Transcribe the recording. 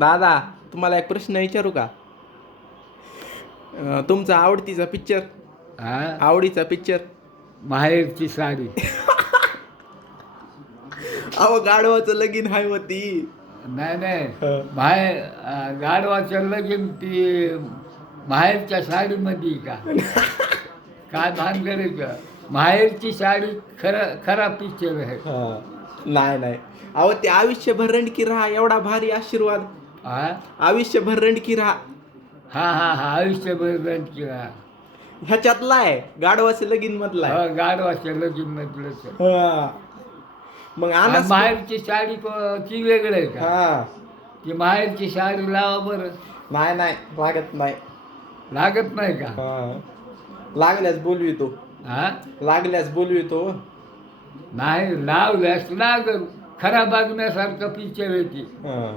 दादा तुम्हाला एक प्रश्न विचारू का? तुमचा आवडतीचा पिक्चर, हा आवडीचा पिक्चर? माहेरची साडी. अहो गाढवाचं लगीन हाय होती. नाही नाही, माहेर गाढवाचं लगीन ती माहेरच्या साडीमध्ये का? काय भानगड आहे का? माहेरची साडी खरा पिक्चर आहे. नाही नाही, अहो ते आयुष्यभर रंडकी राहा एवढा भारी आशीर्वाद. हा आयुष्यभर रंडकी राहा हा हा हा आयुष्यभर रंगीला. ह्याच्यातला आहे, गाढवाचं लगीन मधला आहे. गाढवाच्या लगीन म्हटलं तर. हा. मग आणि अनास माहेरची साडी ती वेगळं आहे का? हा. ती माहेरची साडी लावा बरं. नाही नाही लागत नाही. लागत नाही का? हा. लागल्यास बोलवितो, हा लागल्यास बोलवितो. नाही लावल्यास लागल. खरा बघण्यासारखं पिक्चर आहे ती. हा.